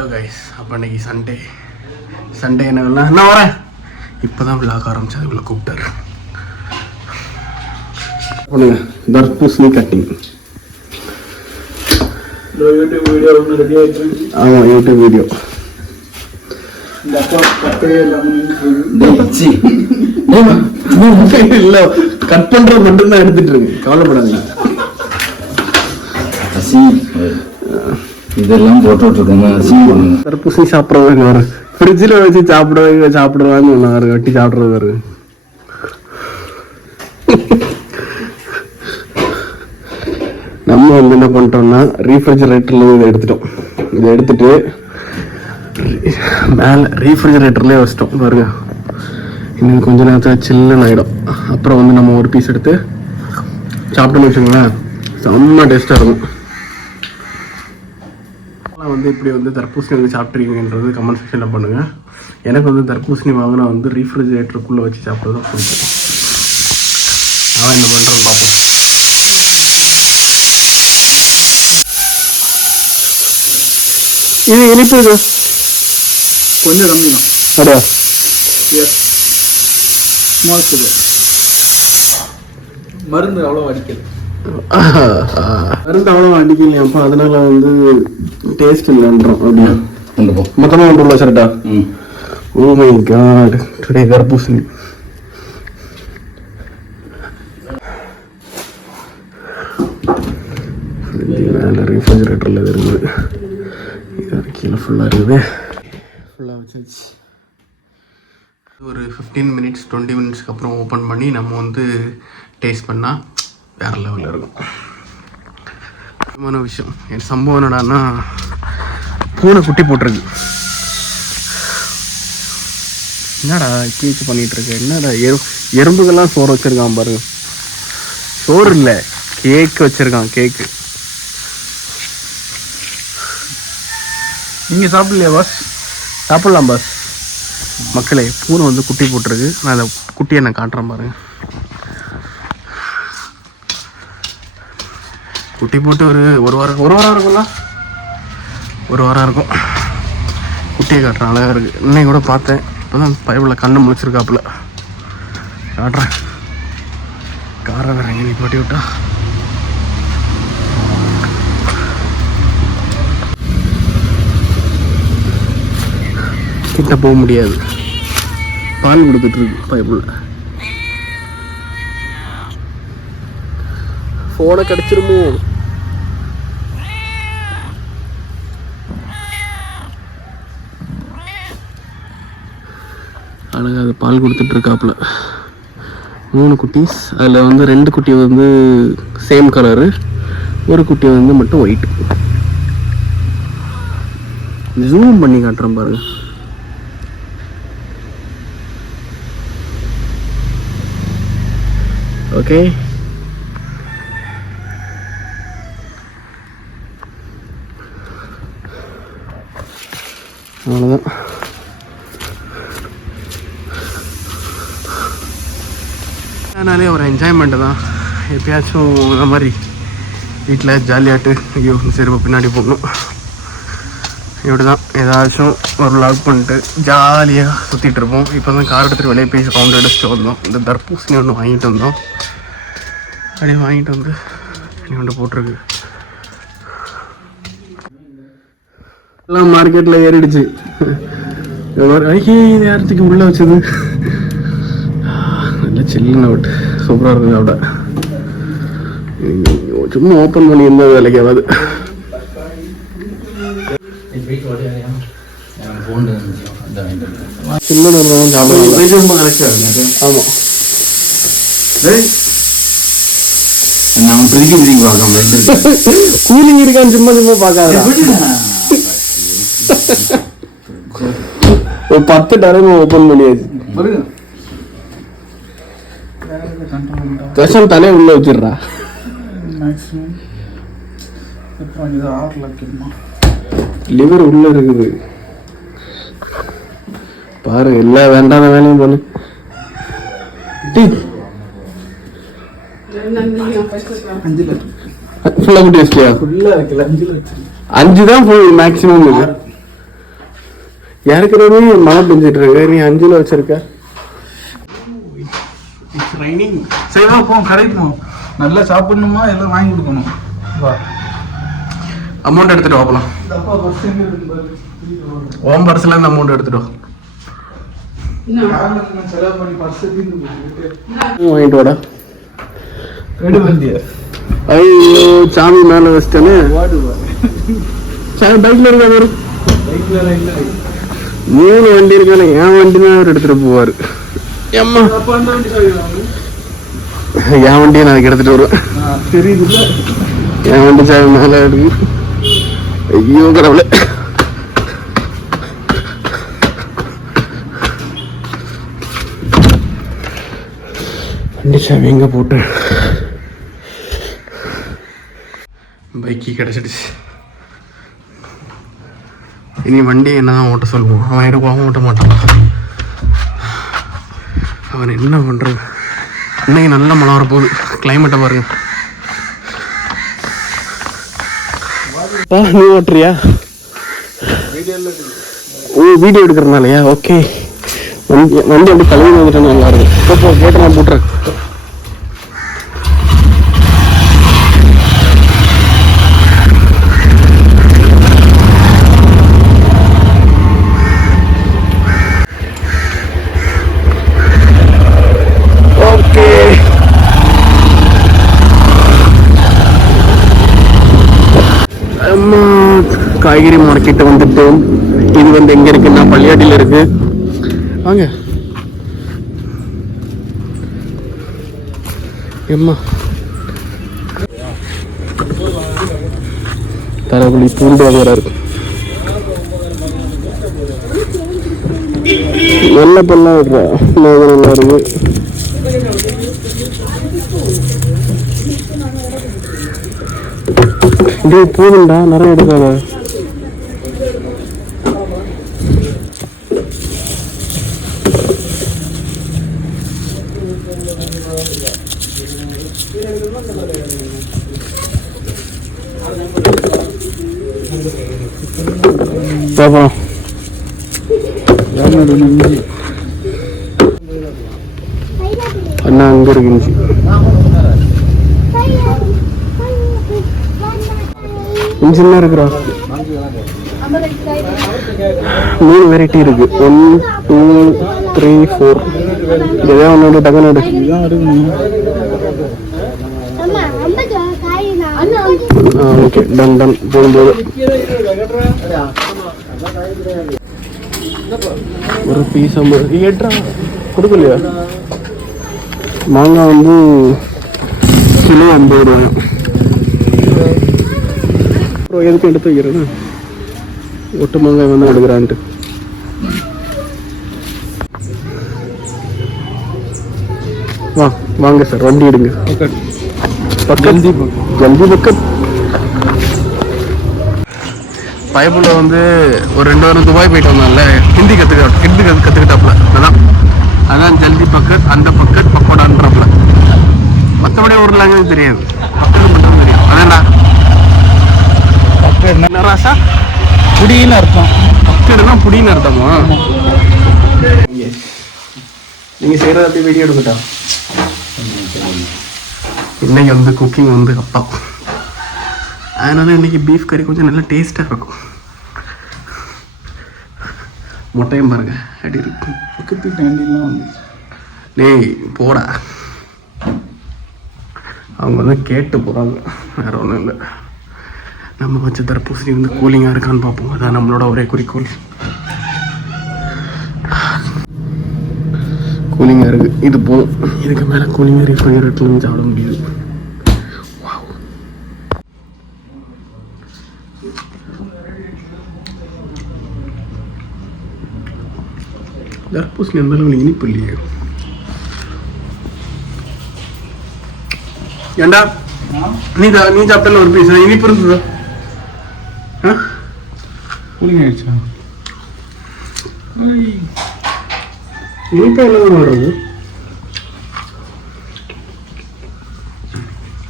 அப்போ இன்னைக்கு சண்டே என்ன நான் வரேன். இப்போ தான் விளாக் ஆரம்பிச்சு அதுக்குள்ளே கூப்பிட்டாரு. தர்பூசணி கட்டிங் யூடியூப் வீடியோ ஒன்று ரெடி ஆகிட்டு. ஆமாம், யூடியூப் வீடியோ. இந்த அப்பா கட்டவே இல்லை, கட் பண்ணுறது மட்டும்தான் எடுத்துட்டு இருக்கு, கவலைப்படாதீங்க. இதெல்லாம் போட்டுருக்கோங்க. தர்பூசணி சாப்பிட்றவங்க வரும், ஃப்ரிட்ஜில் வச்சு சாப்பிடுவான்னு ஒன்று வெட்டி சாப்பிட்றது வரும். நம்ம வந்து என்ன பண்ணிட்டோம்னா ரீஃப்ரிஜரேட்டர்ல இதை எடுத்துட்டு மேலே ரீஃப்ரிஜரேட்டர்லேயே வச்சிட்டோம் பாருங்க. இன்னும் கொஞ்ச நேரத்தில் சில்லுன்னு ஆகிடும். அப்புறம் வந்து நம்ம ஒரு பீஸ் எடுத்து சாப்பிட்டோம்னு வச்சுக்கோங்களேன், செம்ம டேஸ்ட்டாக இருக்கும். வந்து இப்படி வந்து தர்பூசணி வந்து சாப்பிட்ருக்கீங்கன்றது கமெண்ட் செக்ஷனில் பண்ணுங்கள். எனக்கு வந்து தர்பூசணி வாங்கினா வந்து ரீஃப்ரிஜரேட்டருக்குள்ளே வச்சு சாப்பிட்றது தான் பிடிக்கும். அவன் என்ன பண்ணுறோன்னு பார்ப்போம். இது இனிப்பு கொஞ்சம் கம்மி தான். அப்படியா? Yes, small sugar. மருந்து அவ்வளோ அடிக்கல. மருந்து அவ்வளோ அடிக்கலையாப்பா, அதனால வந்து டேஸ்ட் இல்லைன்றோம். அப்படியா? மொத்தமாக கொண்டு உள்ள சரட்டா. ஓ மை காட், டுடே தர்பூசணி. மேலே ரெஃப்ரிஜரேட்டரில் இருக்குது, இது கீழே ஃபுல்லாக இருக்குது. ஃபுல்லாக வச்சாச்சு. ஒரு 15 மினிட்ஸ் 20 மினிட்ஸ்க்கு அப்புறம் ஓப்பன் பண்ணி நம்ம வந்து டேஸ்ட் பண்ணால் வேறு லெவலில் இருக்கும். முக்கியமான விஷயம் என் சம்பவம் என்னடான்னா, பூனை குட்டி போட்டிருக்கு. என்னடா இப்படி வச்சு பண்ணிகிட்ருக்கு, என்னடா எறும்புகள்லாம் சோறு வச்சுருக்கான் பாருங்க. சோறு இல்லை, கேக்கு வச்சுருக்கான். கேக்கு நீங்கள் சாப்பிடலையா பாஸ்? சாப்பிட்லாம் பாஸ். மக்களே, பூனை வந்து குட்டி போட்டிருக்கு. நான் அந்த குட்டியை நான் காட்டுறேன் பாருங்க. குட்டி போட்டு ஒரு வாரம் இருக்கும்ல, ஒரு வாரம் இருக்கும். குட்டியை காட்டுறேன், அழகாக இருக்குது. இன்னைக்கு கூட பார்த்தேன், இப்போ தான் பைபிளில் கண்ணு முழிச்சிருக்காப்புல. காட்டுறேன். காரை வேறு எங்கே நிப்பாட்டி விட்டா. கிட்ட போக முடியாது, பால் கொடுத்துட்டு இருக்கு பைபிளில். ஃபோனை கிடச்சிருமோ? அழகாக அது பால் கொடுத்துட்டு இருக்காப்புல. 3 குட்டீஸ். அதில் வந்து 2 குட்டி வந்து சேம் கலரு, ஒரு குட்டி வந்து மட்டும் ஒயிட். ஜூம் பண்ணி காட்டுறேன் பாருங்க. ஓகே, அவ்வளோதான். அதனாலே ஒரு என்ஜாய்மெண்ட்டு தான். எப்பயாச்சும் இந்த மாதிரி வீட்டில் ஜாலியாட்டு, ஐயோ சரி பின்னாடி போகணும், இப்படி தான் ஏதாச்சும் ஒரு லாக் பண்ணிட்டு ஜாலியாக சுற்றிட்டு இருப்போம். இப்போ தான் கார் எடுத்துகிட்டு வெளியே போய் ரவுண்ட் அடிச்சுட்டு வந்தோம். இந்த தர்பூசணி ஒன்று வாங்கிட்டு வந்தோம். அப்படியே வாங்கிட்டு வந்து ஒன்று போட்டிருக்கு. எல்லாம் மார்க்கெட்டில் ஏறிடுச்சு. ஐயே, இது யாரத்துக்கு உள்ளே வச்சது? நல்லா சில்லுன்னு அவுட், சூப்பராக இருக்குது. அவட சும்மா ஓப்பன் பண்ணி எந்த வேலைக்கு ஆகாது. கூலிங் இருக்கான்னு சும்மா பார்க்காத. ஒரு 10 டரம் ஓபன் பண்ணியாச்சு. விஷம் தானே உள்ள வச்சிடுறா. லிவர் உள்ள இருக்குது பாரு. எல்லா வேண்டாத வேலையும் பண்ணு. ஃபுல்லா குட்டி வச்சியா? 5 தான் ஃபுல் மேக்ஸிமம் இது. ஏற்கனவே மழை பெஞ்சிட்டு இருக்கு, நீ 5ல வச்சிருக்க. சரி வா போ, கடைக்கு போ. நல்லா சாப்பிடணுமா எல்லாம் வாங்கி கொடுக்கணும். வா அமௌண்ட் எடுத்துட்டு வாப்பலாம். ஓம் பர்ஸ்ல இருந்து அமௌண்ட் எடுத்துட்டு செலவு பண்ணி பர்ஸ் வாங்கிட்டு வாடா. வண்டிய ஐயோ சாமி மேல வச்சிட்டானே. சாமி பைக்ல இருக்கா வரும். 3 வண்டி இருக்கானே, என் வண்டி தான் அவர் எடுத்துட்டு போவாரு. என் வண்டியை நான் எடுத்துட்டு வருவேன். தெரியுதுல்ல, என் வண்டி சாமி மேல இருக்கு. ஐயோ கடவுளே. வண்டி சாமி எங்க போட்டு பைக்கி கிடச்சிடுச்சு. இனி வண்டி என்னதான் ஓட்ட சொல்லுவோம், அவன் எடுப்பாவும் ஓட்ட மாட்டான். அவன் என்ன பண்ணுறது? இன்னைக்கு நல்ல மழை வரப்போகுது. கிளைமேட்டை பாருங்க. நீ ஓட்டுறியா? ஓ வீடியோ எடுக்கிறதுனாலயா? ஓகே. வண்டி அப்படி கழுவி வந்துட்டேன்னு நல்லா இருக்கு. இப்போ கேட்டு நான் போட்டுறேன். காய்கறி மார்க்கெட்டு வந்துட்டோம். இது வந்து எங்க இருக்குன்னா பள்ளியாட்டில இருக்கு. வாங்க எம்மா. தரகுலி பூண்டு வாங்குறாரு. நல்ல பல்லாம் விடுறா, நல்லா இருக்கு. இது போதுண்டா, நிறைய எடுக்காத. அண்ணா அங்க இருக்கு இஞ்சி. இஞ்சி என்ன இருக்குறா? 3 வெரைட்டி இருக்கு. 1 2 3 4. இதே ஒன்று டக்குனு எடு. Okay done done. போகும்போது ஒரு பீஸ் 50 ஏற்றா கொடுக்கலையா? மாங்காய் வந்து கிலோ 50 ரூபாயும். அப்புறம் எதுக்கு எடுத்து வைக்கிறேன்னா ஒட்டு மாங்காய் வந்து எடுக்கிறான்ட்டு. வாங்க சார், வண்டி எடுங்க. ஜல்தி பக்கம். பைப்புல வந்து ஒரு 2 வாரம் துபாய் போயிட்டு வந்தான்ல, ஹிந்தி கற்றுக்கிட்டாப்புல. அதான் ஜல்தி பக்கெட், அந்த பக்கெட் பக்கோடான்றாப்புல. மற்றபடி ஒரு லாங்குவேஜ் தெரியாது, பக்கெட் மட்டும் தெரியும். அதான்டா என்ன ராசா? புடின்னு அர்த்தம். பக்கெட்னா புடின்னு அர்த்தமா? நீங்க செய்யறத அப்படி வீடியோ எடுக்கட்டா? இன்னைக்கு வந்து குக்கிங் வந்து அப்பா, அதனால இன்னைக்கு பீஃப் கறி கொஞ்சம் நல்லா டேஸ்டாக இருக்கும். முட்டையும் பாருங்க அப்படி இருக்கு. பக்கத்து கேண்டீன்லாம் வந்து டேய் போடா, அவங்க வந்து கேட்டு போகிறாங்க, வேற ஒன்றும் இல்லை. நம்ம வச்ச தர்பூசணி வந்து கூலிங்காக இருக்கான்னு பார்ப்போம். அதான் நம்மளோட ஒரே குறிக்கோள். கூலிங்காக இருக்குது, இது போதும். இதுக்கு மேலே கூலிங்காக ரீஃபைனரிட்லேருந்து சாப்பிட முடியாது. தர்பூசணி அந்த அளவுக்கு இனிப்பு இல்லையே. ஏண்டா நீ சாப்பிட்டல ஒரு பீஸ் இனிப்பு இருந்ததா? கூலிங் ஆயிடுச்சா? இனிப்பா என்ன வர்றது?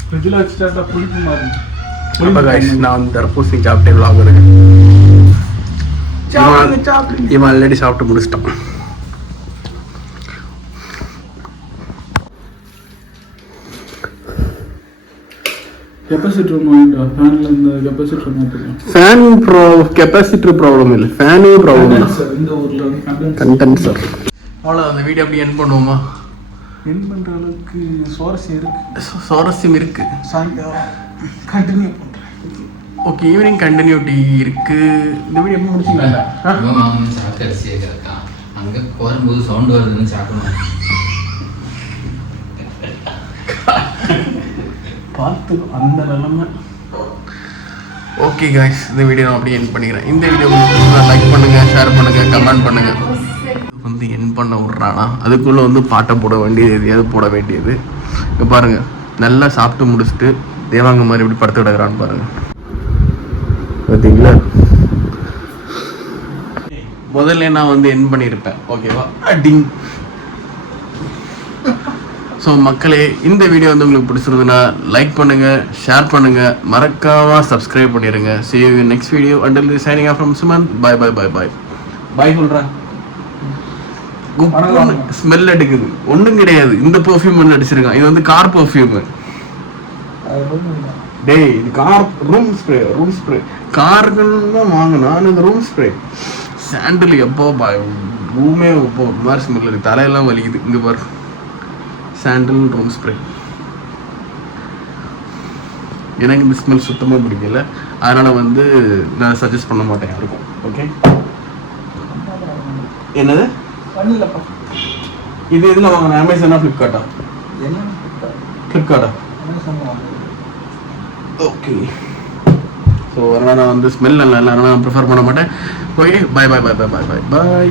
ஃப்ரிட்ஜில் வச்சுட்டா புளிப்பு மாறும். அப்போ கைஸ், நான் வந்து தர்பூசணி சாப்பிட்டே விளாக் எடுக்கேன். இவன் ஆல்ரெடி சாப்பிட்டு முடிச்சிட்டான். கெப்பாசிட்டர் வாங்கிட்டா ஃபேன்ல இந்த கெப்பாசிட்டர் மாத்திக்கலாம். ஃபேன் கெப்பாசிட்டர் ப்ராப்ளம் இல்லை, ஃபேனே ப்ராப்ளம் இல்லை. இந்த ஊர்ல வந்து கண்டென்சர். அவ்வளோ அந்த வீடியோ அப்படி என் பண்ணுவோமா? என் பண்ற அளவுக்கு சுவாரஸ்யம் இருக்கு. சாயங்காலம் கண்டினியூ பண்றேன். ஓகே, ஈவினிங் கண்டினியூட்டி இருக்கு. இந்த வீடியோ எப்போ முடிச்சிங்களா? சாக்கரிசியே இருக்கான் அங்கே கோரும்போது சவுண்ட் வருதுன்னு சாக்கணும். பார்த்து அந்த நிலைமை. ஓகே காய்ஸ், இந்த வீடியோ நான் அப்படியே என் பண்ணிக்கிறேன். இந்த வீடியோ லைக் பண்ணுங்கள், ஷேர் பண்ணுங்கள், கமெண்ட் பண்ணுங்கள். வந்து என் பண்ண விட்றானா அதுக்குள்ளே வந்து பாட்டை போட வேண்டியது, எதையாவது போட வேண்டியது. இப்போ பாருங்கள், நல்லா சாப்பிட்டு முடிச்சுட்டு தேவாங்க மாதிரி எப்படி படுத்து கிடக்குறான்னு பாருங்கள். பார்த்தீங்களா? முதல்ல நான் வந்து என் பண்ணியிருப்பேன். ஓகேவா? அடிங். ஸோ மக்களே, இந்த வீடியோ வந்து உங்களுக்கு பிடிச்சிருந்ததுன்னா லைக் பண்ணுங்கள், ஷேர் பண்ணுங்கள், மறக்காமல் சப்ஸ்கிரைப் பண்ணிடுங்க. See you in next video. Until this, signing off from Suman. Bye bye bye bye. Bye சொல்கிறேன். ஸ்மெல் அடிக்குது. ஒன்றும் கிடையாது, இந்த பெர்ஃப்யூம் அடிச்சிருக்கான். இது வந்து கார் பெர்ஃப்யூமு. டேய், இது கார் ரூம் ஸ்ப்ரே. கார்கள்லாம் வாங்க, நான் இந்த ரூம் ஸ்ப்ரே சாண்டில் எப்போ ரூமே எப்போ மாதிரி ஸ்மெல் இருக்குது. தலையெல்லாம் வலிக்குது. இங்கே பாரு, சாண்டில் ரூம் ஸ்ப்ரே. எனக்கு இந்த ஸ்மெல் சுத்தமாக பிடிக்கல, அதனால் வந்து நான் சஜஸ்ட் பண்ண மாட்டேன் யாருக்கும். ஓகே, என்னது இது இதில் வாங்கினேன்? அமேசானா, ஃப்ளிப்கார்ட்டா? ஃப்ளிப்கார்ட்டா? ஓகே. ஸோ அதனால் நான் வந்து ஸ்மெல் நல்லா இல்லை, அதனால் நான் ப்ரிஃபர் பண்ண மாட்டேன். ஓகே, பாய் பாய் பாய் பாய் பாய் பாய் பாய்.